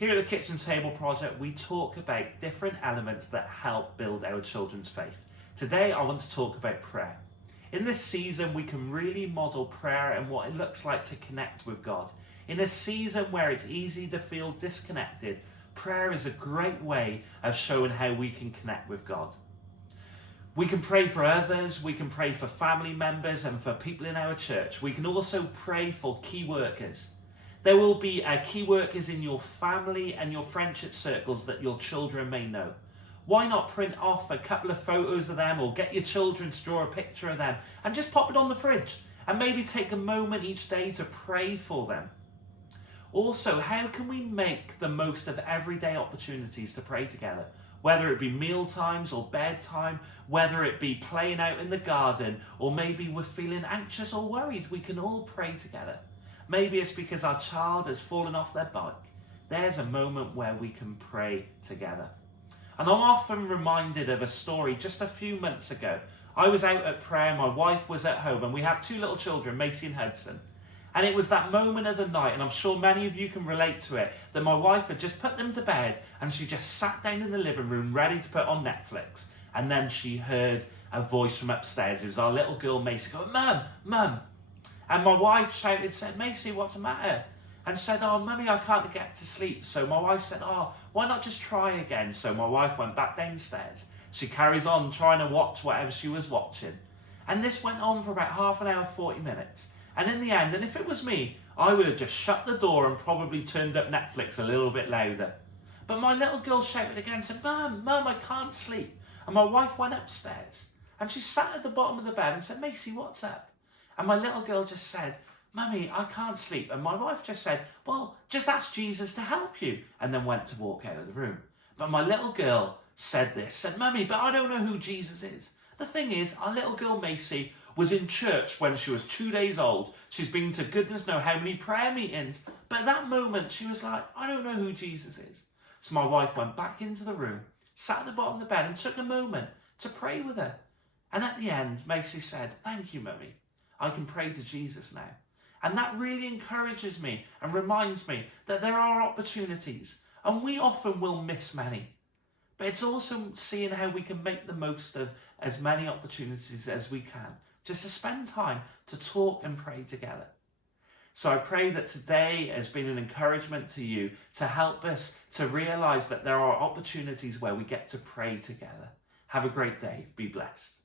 Here at the Kitchen Table Project, we talk about different elements that help build our children's faith. Today, I want to talk about prayer. In this season, we can really model prayer and what it looks like to connect with God. In a season where it's easy to feel disconnected, prayer is a great way of showing how we can connect with God. We can pray for others, we can pray for family members and for people in our church. We can also pray for key workers. There will be key workers in your family and your friendship circles that your children may know. Why not print off a couple of photos of them or get your children to draw a picture of them and just pop it on the fridge and maybe take a moment each day to pray for them. Also, how can we make the most of everyday opportunities to pray together? Whether it be meal times or bedtime, whether it be playing out in the garden, or maybe we're feeling anxious or worried, we can all pray together. Maybe it's because our child has fallen off their bike. There's a moment where we can pray together. And I'm often reminded of a story just a few months ago. I was out at prayer, my wife was at home, and we have two little children, Macy and Hudson. And it was that moment of the night, and I'm sure many of you can relate to it, that my wife had just put them to bed and she just sat down in the living room ready to put on Netflix. And then she heard a voice from upstairs. It was our little girl Macy going, "Mum, Mum." And my wife shouted, said, "Macy, what's the matter?" And said, "Oh, Mummy, I can't get to sleep." So my wife said, "Oh, why not just try again?" So my wife went back downstairs. She carries on trying to watch whatever she was watching. And this went on for about half an hour, 40 minutes. And in the end, and if it was me, I would have just shut the door and probably turned up Netflix a little bit louder. But my little girl shouted again and said, "Mum, Mum, I can't sleep." And my wife went upstairs and she sat at the bottom of the bed and said, "Macy, what's up?" And my little girl just said, "Mummy, I can't sleep." And my wife just said, "Well, just ask Jesus to help you," and then went to walk out of the room. But my little girl said this, said, "Mummy, but I don't know who Jesus is." The thing is, our little girl Macy was in church when she was 2 days old. She's been to goodness knows how many prayer meetings. But at that moment, she was like, "I don't know who Jesus is." So my wife went back into the room, sat at the bottom of the bed and took a moment to pray with her. And at the end, Macy said, "Thank you, Mummy. I can pray to Jesus now." And that really encourages me and reminds me that there are opportunities and we often will miss many. But it's also seeing how we can make the most of as many opportunities as we can, just to spend time to talk and pray together. So I pray that today has been an encouragement to you to help us to realise that there are opportunities where we get to pray together. Have a great day. Be blessed.